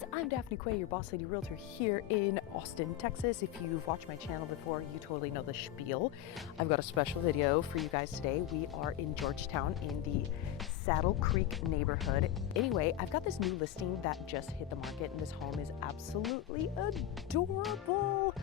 guys, I'm Daphne Quay, your boss lady realtor here in Austin, Texas. If you've watched my channel before, you totally know the spiel. I've got a special video for you guys today. We are in Georgetown in the Saddle Creek neighborhood. Anyway, I've got this new listing that just hit the market, and this home is absolutely adorable.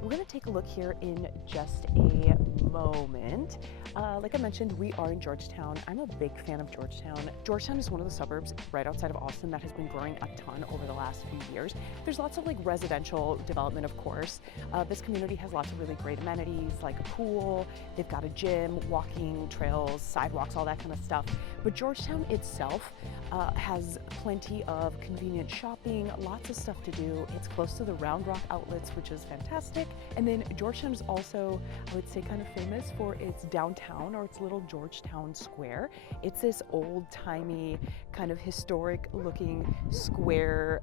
We're gonna take a look here in just a moment. Like I mentioned, we are in Georgetown. I'm a big fan of Georgetown. Georgetown is one of the suburbs right outside of Austin that has been growing a ton over the last few years. There's lots of like residential development, of course. This community has lots of really great amenities like a pool. They've got a gym, walking trails, sidewalks, all that kind of stuff. But Georgetown itself has plenty of convenient shopping, lots of stuff to do. It's close to the Round Rock outlets, which is fantastic. And then Georgetown is also, I would say, kind of famous for its downtown, or its little Georgetown Square. It's this old-timey, kind of historic-looking square,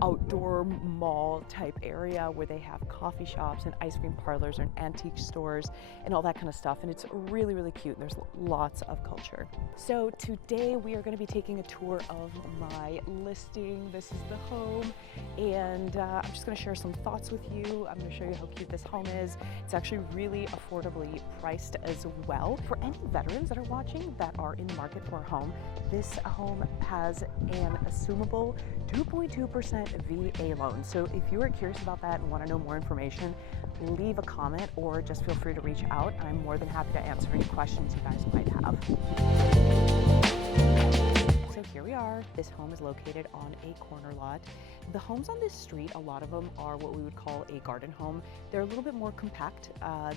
outdoor mall type area where they have coffee shops and ice cream parlors and antique stores and all that kind of stuff. And it's really, really cute. And there's lots of culture. So today we are going to be taking a tour of my listing. This is the home, and I'm just going to share some thoughts with you. I'm going to show you how cute this home is. It's actually really affordably priced as well. For any veterans that are watching that are in the market for a home, this home has an Assumable 2.2% VA loan. So if you are curious about that and want to know more information, leave a comment or just feel free to reach out. I'm more than happy to answer any questions you guys might have. So here we are. This home is located on a corner lot. The homes on this street, a lot of them are what we would call a garden home. They're a little bit more compact.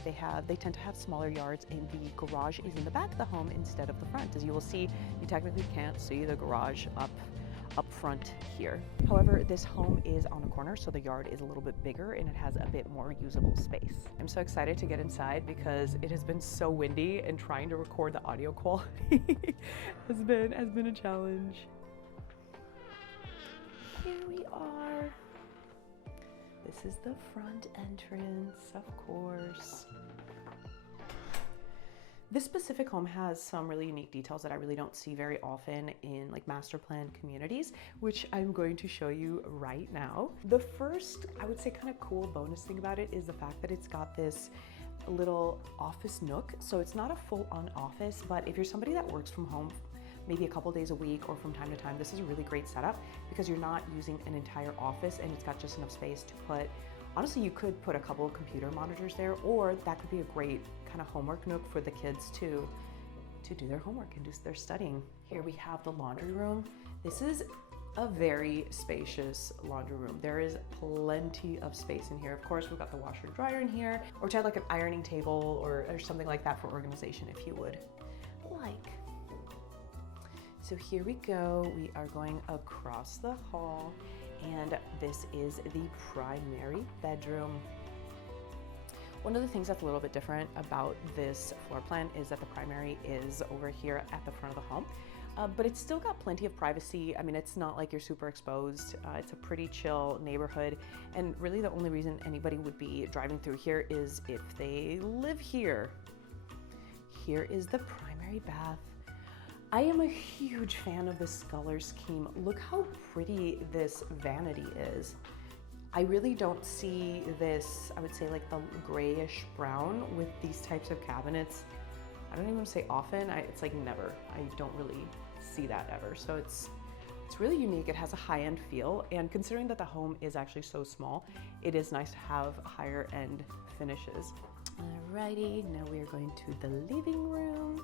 They tend to have smaller yards, and the garage is in the back of the home instead of the front. As you will see, you technically can't see the garage up front here. However, this home is on a corner, so the yard is a little bit bigger and it has a bit more usable space. I'm so excited to get inside because it has been so windy, and trying to record the audio quality has been a challenge. Here we are. This is the front entrance, of course. This specific home has some really unique details that I really don't see very often in like master plan communities, which I'm going to show you right now. The first, I would say, kind of cool bonus thing about it is the fact that it's got this little office nook. So it's not a full-on office, but if you're somebody that works from home maybe a couple days a week or from time to time, this is a really great setup because you're not using an entire office, and it's got just enough space to put, honestly, you could put a couple of computer monitors there, or that could be a great kind of homework nook for the kids to do their homework and do their studying. Here we have the laundry room. This is a very spacious laundry room. There is plenty of space in here. Of course, we've got the washer and dryer in here, or to have like an ironing table or something like that for organization if you would like. So here we go. We are going across the hall, and this is the primary bedroom. One of the things that's a little bit different about this floor plan is that the primary is over here at the front of the home, but it's still got plenty of privacy. I mean, it's not like you're super exposed. It's a pretty chill neighborhood, and really the only reason anybody would be driving through here is if they live here. Here is the primary bath. I am a huge fan of this color scheme. Look how pretty this vanity is. I really don't see this, I would say, like the grayish brown with these types of cabinets. I don't even say often, it's like never. I don't really see that ever. So it's really unique. It has a high-end feel, and considering that the home is actually so small, it is nice to have higher end finishes. Alrighty, now we are going to the living room.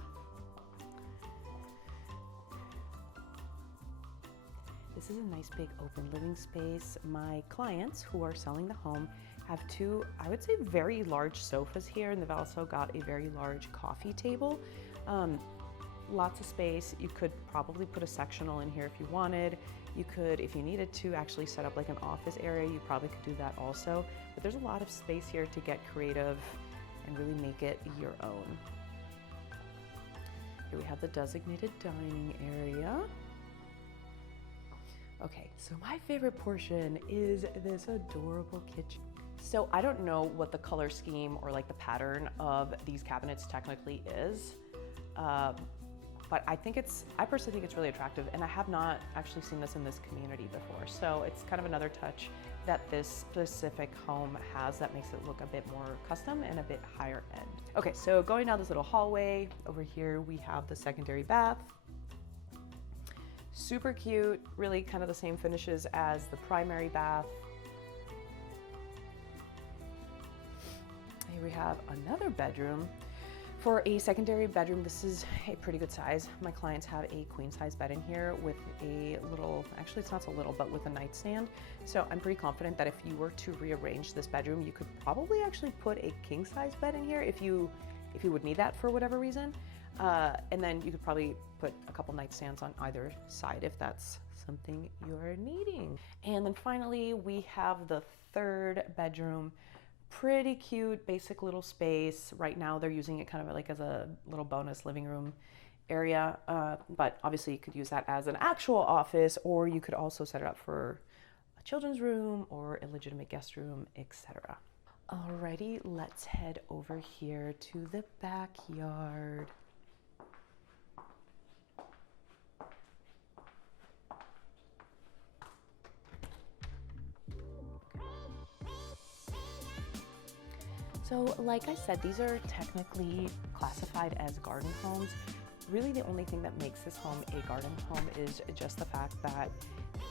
This is a nice big open living space. My clients who are selling the home have two, I would say, very large sofas here, and they've also got a very large coffee table. Lots of space. You could probably put a sectional in here if you wanted. You could, if you needed to, actually set up like an office area. You probably could do that also. But there's a lot of space here to get creative and really make it your own. Here we have the designated dining area. Okay, so my favorite portion is this adorable kitchen. So I don't know what the color scheme or like the pattern of these cabinets technically is. but I personally think it's really attractive, and I have not actually seen this in this community before. So it's kind of another touch that this specific home has that makes it look a bit more custom and a bit higher end. Okay, so going down this little hallway, over here we have the secondary bath. Super cute, really kind of the same finishes as the primary bath. Here we have another bedroom. For a secondary bedroom, this is a pretty good size. My clients have a queen size bed in here with a little, actually it's not so little, but with a nightstand. So I'm pretty confident that if you were to rearrange this bedroom, you could probably actually put a king size bed in here if you would need that for whatever reason. And then you could probably put a couple nightstands on either side if that's something you're needing. And then finally, we have the third bedroom. Pretty cute, basic little space. Right now they're using it kind of like as a little bonus living room area, but obviously you could use that as an actual office, or you could also set it up for a children's room or a legitimate guest room, etc. Alrighty, let's head over here to the backyard. So like I said, these are technically classified as garden homes. Really the only thing that makes this home a garden home is just the fact that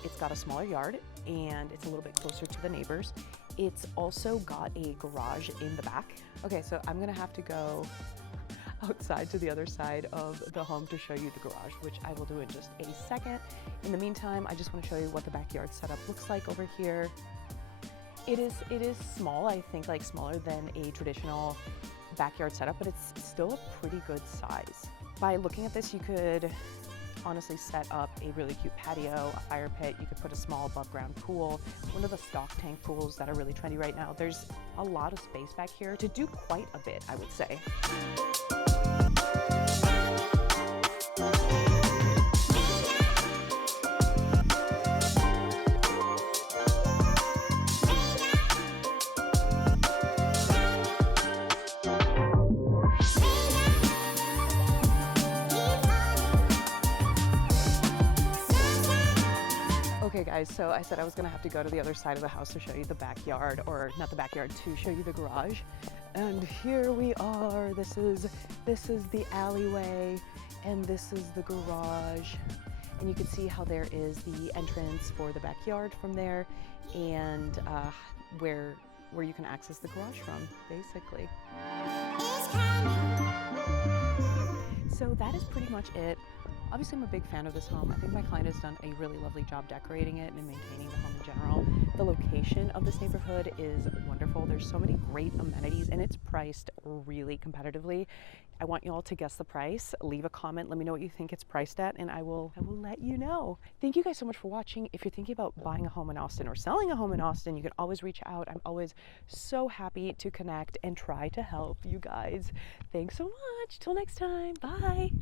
it's got a smaller yard and it's a little bit closer to the neighbors. It's also got a garage in the back. Okay, so I'm gonna have to go outside to the other side of the home to show you the garage, which I will do in just a second. In the meantime, I just want to show you what the backyard setup looks like over here. It is small, I think like smaller than a traditional backyard setup, but it's still a pretty good size. By looking at this, you could honestly set up a really cute patio, a fire pit. You could put a small above ground pool, one of the stock tank pools that are really trendy right now. There's a lot of space back here to do quite a bit, I would say. Okay guys, so I said I was gonna have to go to the other side of the house to show you the backyard, or not the backyard, to show you the garage. And here we are. This is the alleyway, and this is the garage. And you can see how there is the entrance for the backyard from there, and where you can access the garage from, basically. So that is pretty much it. Obviously, I'm a big fan of this home. I think my client has done a really lovely job decorating it and maintaining the home in general. The location of this neighborhood is wonderful. There's so many great amenities, and it's priced really competitively. I want you all to guess the price. Leave a comment. Let me know what you think it's priced at, and I will let you know. Thank you guys so much for watching. If you're thinking about buying a home in Austin or selling a home in Austin, you can always reach out. I'm always so happy to connect and try to help you guys. Thanks so much. Till next time. Bye.